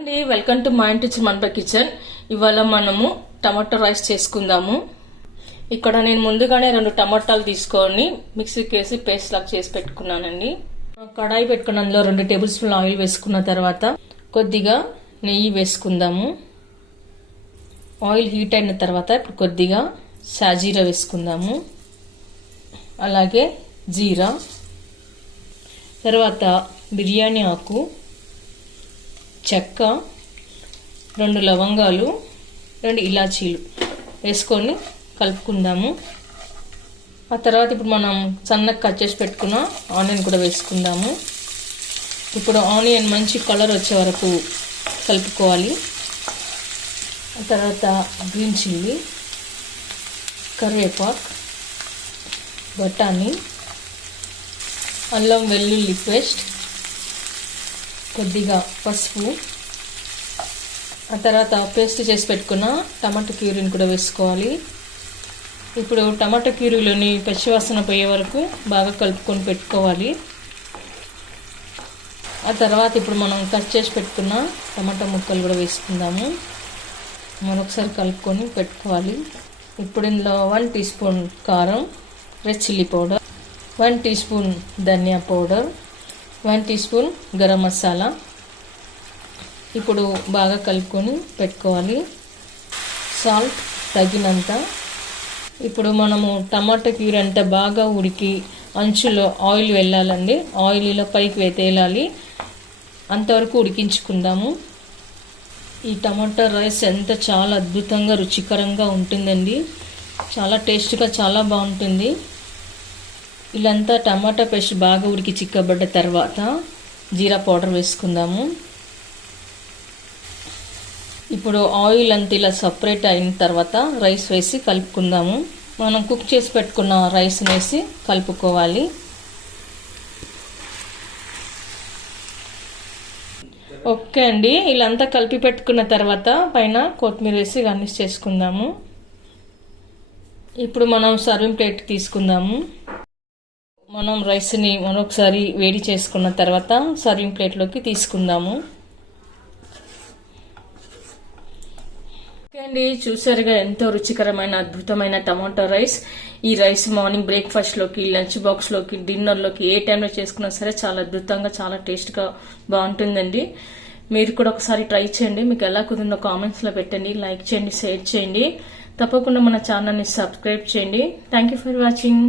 అండి, welcome to మా ఇంటి చిమన్ప కిచెన్. ఇవాళ మనము టమాటో రైస్ చేసుకుందాము. ఇక్కడ నేను ముందుగానే 2 టమాటాలు తీసుకొని మిక్సీకి వేసి పేస్ట్ లాగా చేసి పెట్టుకున్నానండి. కడాయి పెట్టుకున్న అందులో 2 టేబుల్ స్పూన్ల ఆయిల్ వేసుకున్న తర్వాత కొద్దిగా నెయ్యి వేసుకుందాము. ఆయిల్ హీట్ అయిన తర్వాత ఇప్పుడు కొద్దిగా సాజీరా వేసుకుందాము, అలాగే జీరా, తర్వాత బిర్యానీ ఆకు, చెక్క, 2 లవంగాలు, 2 ఇలాచీలు వేసుకొని కలుపుకుందాము. ఆ తర్వాత ఇప్పుడు మనం సన్నగా కట్ చేసి పెట్టుకున్న ఆనియన్ కూడా వేసుకుందాము. ఇప్పుడు ఆనియన్ మంచి కలర్ వచ్చే వరకు కలుపుకోవాలి. ఆ తర్వాత గ్రీన్ చిల్లీ, కరివేపాకు, బఠానీ, అల్లం వెల్లుల్లి పేస్ట్, కొద్దిగా పసుపు, ఆ తర్వాత పేస్ట్ చేసి పెట్టుకున్న టమాటా ప్యూరీని కూడా వేసుకోవాలి. ఇప్పుడు టమాటా ప్యూరీలోని పచ్చివాసన పోయే వరకు బాగా కలుపుకొని పెట్టుకోవాలి. ఆ తర్వాత ఇప్పుడు మనం కట్ చేసి పెట్టుకున్న టమాటా ముక్కలు కూడా వేసుకుందాము. మరొకసారి కలుపుకొని పెట్టుకోవాలి. ఇప్పుడు ఇందులో 1 టీ స్పూన్ కారం, red chilli powder, 1 teaspoon ధనియా powder, 1 teaspoon garam masala ఇప్పుడు బాగా కలుపుకొని పెట్టుకోవాలి. సాల్ట్ తగినంత. ఇప్పుడు మనము టమాటా ప్యూరీ అంతా బాగా ఉడికి అంచులో ఆయిల్ వెళ్ళాలండి. ఆయిల్ ఇలా పైకి తేలాలి, అంతవరకు ఉడికించుకుందాము. ఈ టమాటా రైస్ ఎంత చాలా అద్భుతంగా రుచికరంగా ఉంటుందండి. చాలా టేస్ట్గా చాలా బాగుంటుంది. ఇలాంతా టమాటా పేస్ట్ బాగా ఉడికి చిక్కబడ్డ తర్వాత జీరా పౌడర్ వేసుకుందాము. ఇప్పుడు ఆయిల్ అంతా ఇలా సపరేట్ అయిన తర్వాత రైస్ వేసి కలుపుకుందాము. మనం కుక్ చేసి పెట్టుకున్న రైస్ వేసి కలుపుకోవాలి. ఓకే అండి, ఇలాంతా కలిపి పెట్టుకున్న తర్వాత పైన కొత్తిమీర వేసి గార్నిష్ చేసుకుందాము. ఇప్పుడు మనం సర్వింగ్ ప్లేట్ తీసుకుందాము. మనం రైస్ని మరొకసారి వేడి చేసుకున్న తర్వాత సర్వింగ్ ప్లేట్లోకి తీసుకుందాము. ఓకే అండి, చూసారుగా ఎంతో రుచికరమైన అద్భుతమైన టమాటో రైస్. ఈ రైస్ మార్నింగ్ బ్రేక్ఫాస్ట్లోకి, లంచ్ బాక్స్లోకి, డిన్నర్లోకి ఏ టైంలో చేసుకున్నా సరే చాలా అద్భుతంగా చాలా టేస్ట్గా బాగుంటుందండి. మీరు కూడా ఒకసారి ట్రై చేయండి. మీకు ఎలా కుదిరిందో కామెంట్స్లో పెట్టండి, లైక్ చేయండి, షేర్ చేయండి. తప్పకుండా మన ఛానల్ని సబ్స్క్రైబ్ చేయండి. Thank you for watching.